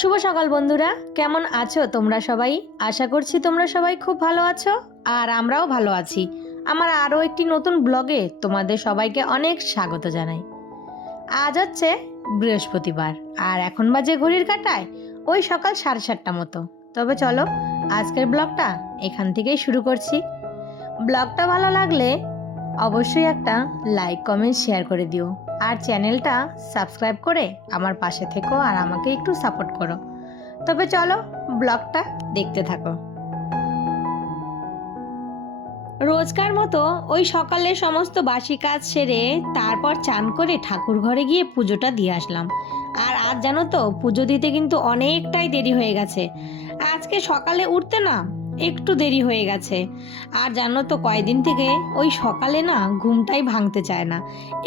শুভ সকাল বন্ধুরা, কেমন আছো তোমরা সবাই? আশা করছি তোমরা সবাই খুব ভালো আছো আর আমরাও ভালো আছি। আমার আরও একটি নতুন ব্লগে তোমাদের সবাইকে অনেক স্বাগত জানাই। আজ হচ্ছে বৃহস্পতিবার আর এখন বাজে ঘড়ির কাঁটায় ওই সকাল 7:30 মতো। তবে চলো আজকের ব্লগটা এখান থেকেই শুরু করছি। ব্লগটা ভালো লাগলে অবশ্যই একটা লাইক কমেন্ট শেয়ার করে দিও আর চ্যানেলটা সাবস্ক্রাইব করে আমার পাশে থেকো আর আমাকে একটু সাপোর্ট করো। তবে চলো ব্লগটা দেখতে থাকো। রোজকার মতো ওই সকালে সমস্ত বাসি কাজ সেরে তারপর চান করে ঠাকুর ঘরে গিয়ে পুজোটা দিয়ে আসলাম। আর আজ জানো তো পুজো দিতে কিন্তু অনেকটাই দেরি হয়ে গেছে। আজকে সকালে উঠতে না একটু দেরি হয়ে গেছে। আর জানো তো কয়েকদিন থেকে ওই সকালে না ঘুমটাই ভাঙতে চায় না।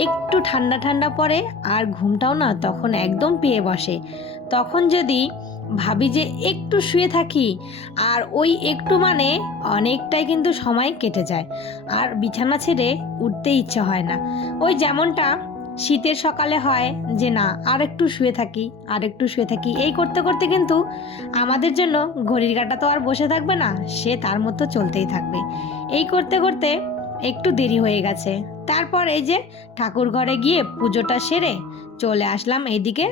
একটু ঠান্ডা ঠান্ডা পড়ে আর ঘুমটাও না তখন একদম পেয়ে বসে। তখন যদি ভাবি যে একটু শুয়ে থাকি আর ওই একটু মানে অনেকটাই কিন্তু সময় কেটে যায় আর বিছানা ছেড়ে উঠতে ইচ্ছা হয় না। ওই যেমনটা শীতের সকালে হয় যে না আর একটু শুয়ে থাকি আর একটু শুয়ে থাকি, এই করতে করতে কিন্তু আমাদের জন্য ঘড়ির কাঁটা তো আর বসে থাকবে না, সে তার মতো চলতেই থাকবে। এই করতে করতে একটু দেরি হয়ে গেছে। তারপর এই যে ঠাকুর ঘরে গিয়ে পুজোটা সেরে চলে আসলাম এইদিকে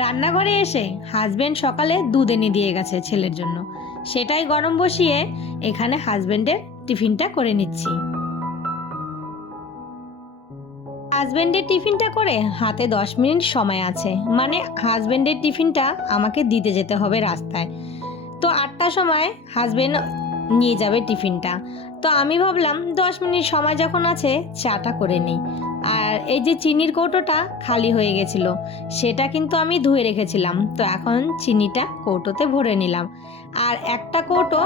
রান্নাঘরে এসে হাজবেন্ড সকালে দুধ এনে দিয়ে গেছে ছেলের জন্য, সেটাই গরম বসিয়ে এখানে হাজবেন্ডের টিফিনটা করে নিচ্ছি। হাজবেন্ডের টিফিনটা করে হাতে 10 মিনিট সময় আছে, মানে হাজবেন্ডের টিফিনটা আমাকে দিতে যেতে হবে রাস্তায়। তো 8টার সময় হাজবেন্ড নিয়ে যাবে টিফিনটা। তো আমি ভাবলাম 10 মিনিট সময় যখন আছে চাটা করে নিই। আর এই যে চিনির কৌটোটা খালি হয়ে গেছিল, সেটা কিন্তু আমি ধুয়ে রেখেছিলাম, তো এখন চিনিটা কৌটোতে ভরে নিলাম। আর একটা কৌটো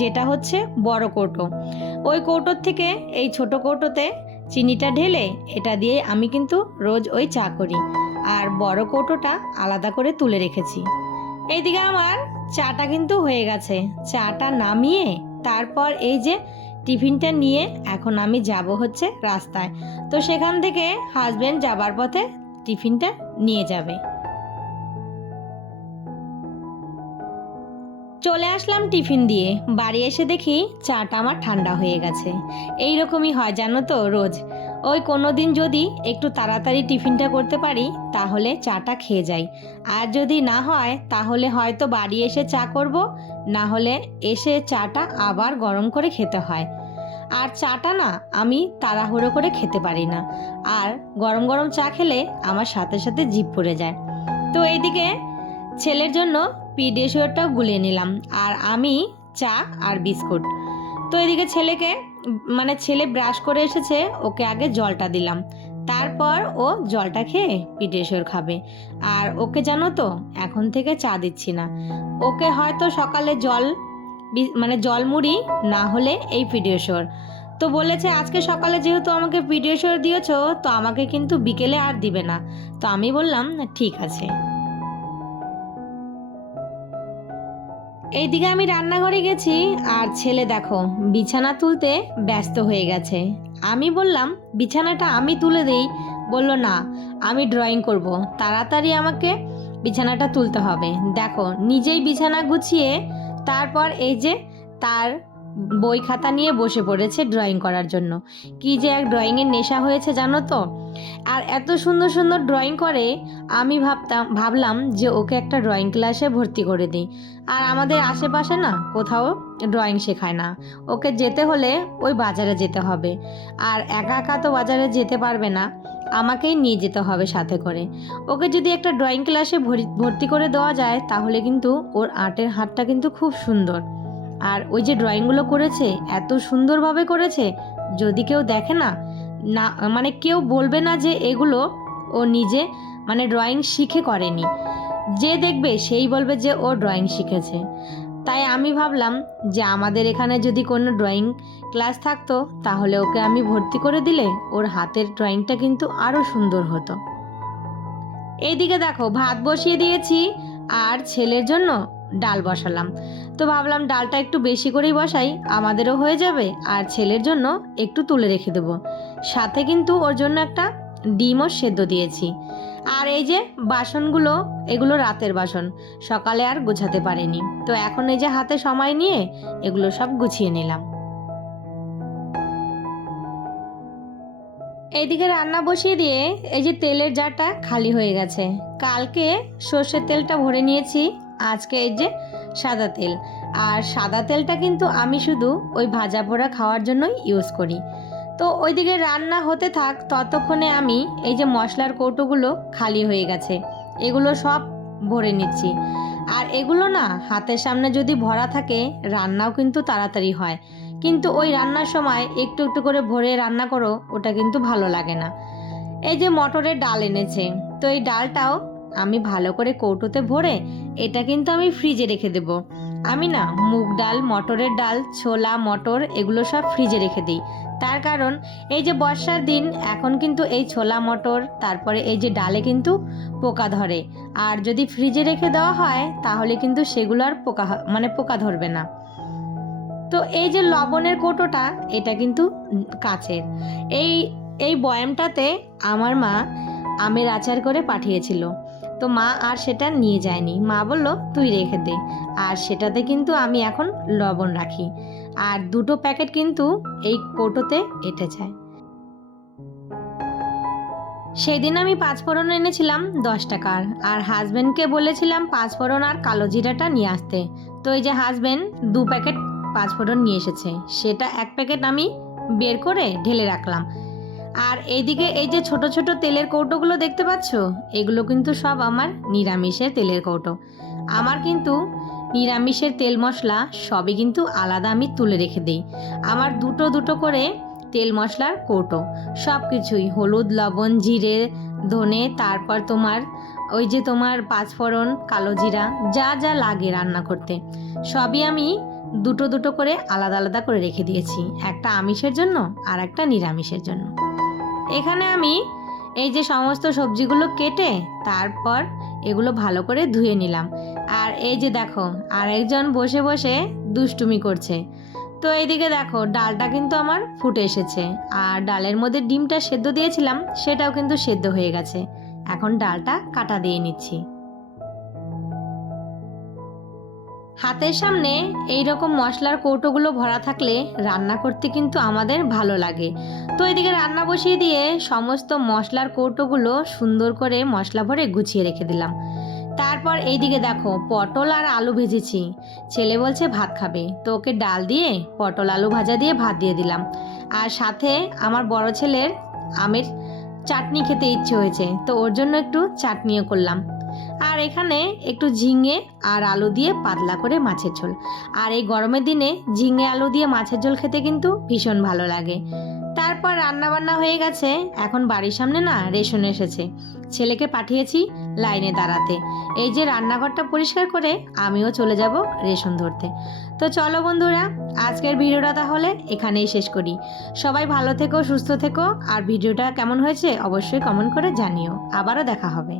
যেটা হচ্ছে বড় কৌটো, ওই কৌটোর থেকে এই ছোট কৌটোতে চিনিটা ঢেলে এটা দিয়ে আমি কিন্তু রোজ ওই চা করি। আর বড় কৌটোটা আলাদা করে তুলে রেখেছি। এইদিকে আমার চাটা কিন্তু হয়ে গেছে। চাটা নামিয়ে তারপর এই যে টিফিনটা নিয়ে এখন আমি যাব হচ্ছে রাস্তায়। তো সেখান থেকে হাজবেন্ড যাবার পথে টিফিনটা নিয়ে যাবে। চলে আসলাম টিফিন দিয়ে, বাড়ি এসে দেখি চাটা আমার ঠান্ডা হয়ে গেছে। এই রকমই হয় জানো তো রোজ, ওই কোনো দিন যদি একটু তাড়াতাড়ি টিফিনটা করতে পারি তাহলে চাটা খেয়ে যাই, আর যদি না হয় তাহলে হয়তো বাড়ি এসে চা করব, না হলে এসে চাটা আবার গরম করে খেতে হয়। আর চাটা না আমি তাড়াহুড়ো করে খেতে পারি না, আর গরম গরম চা খেলে আমার সাথে সাথে জিভ পড়ে যায়। তো এইদিকে ছেলের জন্য পিডিয়াশিওরটাও গুলিয়ে নিলাম আর আমি চা আর বিস্কুট। তো এদিকে ছেলেকে মানে ছেলে ব্রাশ করে এসেছে, ওকে আগে জলটা দিলাম, তারপর ও জলটা খেয়ে পিডিয়াশিওর খাবে। আর ওকে জানো তো এখন থেকে চা দিচ্ছি না, ওকে হয়তো সকালে জল মানে জল মুড়ি, না হলে এই পিডিয়াশিওর। তো বলেছে আজকে সকালে যেহেতু আমাকে পিডিয়াশিওর দিয়েছো তো আমাকে কিন্তু বিকেলে আর দিবে না। তো আমি বললাম ঠিক আছে। এইদিকে আমি রান্নাঘরে গেছি আর ছেলে দেখো বিছানা তুলতে ব্যস্ত হয়ে গেছে। আমি বললাম বিছানাটা আমি তুলে দেই, বলল না আমি ড্রয়িং করব, তাড়াতাড়ি আমাকে বিছানাটা তুলতে হবে। দেখো নিজেই বিছানা গুছিয়ে তারপর এই যে তার বই খাতা নিয়ে বসে পড়েছে ড্রয়িং করার জন্য। কি যে এক ড্রয়িংয়ের নেশা হয়েছে জানো তো, আর এত সুন্দর সুন্দর ড্রয়িং করে। আমি ভাবলাম যে ওকে একটা ড্রয়িং ক্লাসে ভর্তি করে দিই। আর আমাদের আশেপাশে না কোথাও ড্রয়িং শেখায় না, ওকে যেতে হলে ওই বাজারে যেতে হবে। আর একা একা তো বাজারে যেতে পারবে না, আমাকেই নিয়ে যেতে হবে সাথে করে। ওকে যদি একটা ড্রয়িং ক্লাসে ভর্তি করে দেওয়া যায় তাহলে কিন্তু ওর আর্টের হাতটা কিন্তু খুব সুন্দর। আর ওই যে ড্রয়িংগুলো করেছে এত সুন্দরভাবে করেছে, যদি কেউ দেখে না না মানে কেউ বলবে না যে এগুলো ও নিজে মানে ড্রয়িং শিখে করেনি, যে দেখবে সেই বলবে যে ও ড্রয়িং শিখেছে। তাই আমি ভাবলাম যে আমাদের এখানে যদি কোনো ড্রয়িং ক্লাস থাকতো তাহলে ওকে আমি ভর্তি করে দিলে ওর হাতের ড্রয়িংটা কিন্তু আরও সুন্দর হতো। এইদিকে দেখো ভাত বসিয়ে দিয়েছি আর ছেলের জন্য ডাল বসালাম। তো ভাবলাম ডালটা একটু বেশি করেই বসাই, আমাদেরও হয়ে যাবে আর ছেলের জন্য একটু তুলে রেখে দেবো। সাথে কিন্তু ওর জন্য একটা ডিমও সেদ্ধ দিয়েছি। আর এই যে বাসনগুলো, এগুলো রাতের বাসন, সকালে আর গোছাতে পারিনি। তো এখন এই যে হাতে সময় নিয়ে এগুলো সব গুছিয়ে নিলাম। এইদিকে রান্না বসিয়ে দিয়ে এই যে তেলের জারটা খালি হয়ে গেছে। কালকে সর্ষের তেলটা ভরে নিয়েছি, আজকে এই যে সাদা তেল। আর সাদা তেলটা কিন্তু আমি শুধু ওই ভাজা পোড়া খাওয়ার জন্যই ইউজ করি। তো ওইদিকে রান্না হতে থাক, ততক্ষণে আমি এই যে মশলার কৌটোগুলো খালি হয়ে গেছে, এগুলো সব ভরে নিচ্ছি। আর এগুলো না হাতের সামনে যদি ভরা থাকে রান্নাও কিন্তু তাড়াতাড়ি হয়, কিন্তু ওই রান্নার সময় একটু একটু করে ভরে রান্না করো, ওটা কিন্তু ভালো লাগে না। এই যে মটরের ডাল এনেছে, তো এই ডালটাও আমি ভালো করে কৌটোতে ভরে এটা কিন্তু আমি ফ্রিজে রেখে দেব। আমি না মুগ ডাল, মটরের ডাল, ছোলা, মটর এগুলো সব ফ্রিজে রেখে দিই। তার কারণ এই যে বর্ষার দিন, এখন কিন্তু এই ছোলা মটর তারপরে এই যে ডালে কিন্তু পোকা ধরে। আর যদি ফ্রিজে রেখে দেওয়া হয় তাহলে কিন্তু সেগুলো আর পোকা ধরবে না। তো এই যে লবণের কৌটোটা, এটা কিন্তু কাচের। এই এই বয়ামটাতে আমার মা আমের আচার করে পাঠিয়েছিল, তো মা আর সেটা নিয়ে যায়নি। মা বলল তুই রেখে দে, আর সেটাতে কিন্তু আমি এখন লবণ রাখি। আর 2টো প্যাকেট কিন্তু এই কৌটোতে এঁটে যায়। সেদিন আমি 5 ফোড়ন এনেছিলাম 10 টাকার, আর হাজব্যান্ডকে বলেছিলাম 5 ফোড়ন আর কালো জিরাটা নিয়ে আসতে। তো এই যে হাজব্যান্ড 2 প্যাকেট 5 ফোড়ন নিয়ে এসেছে, সেটা 1 প্যাকেট আমি বের করে ঢেলে রাখলাম। আর এইদিকে এই যে ছোট ছোট তেলের কৌটোগুলো দেখতে পাচ্ছ, এগুলো কিন্তু সব আমার নিরামিষের তেলের কৌটো। আমার কিন্তু নিরামিষের তেল মশলা সবই কিন্তু আলাদা আমি তুলে রেখে দিই। আমার দুটো দুটো করে তেল মশলার কৌটো, সব কিছুই হলুদ, লবণ, জিরে, ধনে, তারপর তোমার ওই যে তোমার 5 ফোড়ন, কালো জিরা, যা যা লাগে রান্না করতে সবই আমি দুটো দুটো করে আলাদা আলাদা করে রেখে দিয়েছি, একটা আমিষের জন্য আর একটা নিরামিষের জন্য। এখানে আমি এই যে সমস্ত সবজিগুলো কেটে তারপর এগুলো ভালো করে ধুয়ে নিলাম। আর এই যে দেখো আরেকজন বসে বসে দুষ্টুমি করছে। তো এইদিকে দেখো ডালটা কিন্তু আমার ফুটে এসেছে, আর ডালের মধ্যে ডিমটা সেদ্ধ দিয়েছিলাম সেটাও কিন্তু সেদ্ধ হয়ে গেছে। এখন ডালটা কাটা দিয়ে নিচ্ছি। হাতের সামনে এই রকম মশলার কৌটোগুলো ভরা থাকলে রান্না করতে কিন্তু আমাদের ভালো লাগে। তো এদিকে রান্না বসিয়ে দিয়ে সমস্ত মশলার কৌটোগুলো সুন্দর করে মশলা ভরে গুছিয়ে রেখে দিলাম। তারপর এইদিকে দেখো পটল আর আলু ভেজেছি, ছেলে বলছে ভাত খাবে, তো ওকে ডাল দিয়ে পটল আলু ভাজা দিয়ে ভাত দিয়ে দিলাম। আর সাথে আমার বড় ছেলের আমের চাটনি খেতে ইচ্ছে হয়েছে, তো ওর জন্য একটু চাটনিও করলাম। আর এখানে একটু ঝিঙে আর আলু দিয়ে পাতলা করে মাছের ঝোল। আর এই গরমের দিনে ঝিঙে আলু দিয়ে মাছের ঝোল খেতে কিন্তু ভীষণ ভালো লাগে। তারপর রান্না বান্না হয়ে গেছে, এখন বাড়ির সামনে না রেশন এসেছে, ছেলেকে পাঠিয়েছি লাইনে দাঁড়াতে। এই যে রান্নাঘরটা পরিষ্কার করে আমিও চলে যাব রেশন ধরতে। তো চলো বন্ধুরা, আজকের ভিডিওটা তাহলে এখানেই শেষ করি। সবাই ভালো থেকো, সুস্থ থেকো, আর ভিডিওটা কেমন হয়েছে অবশ্যই কমেন্ট করে জানিও। আবারও দেখা হবে।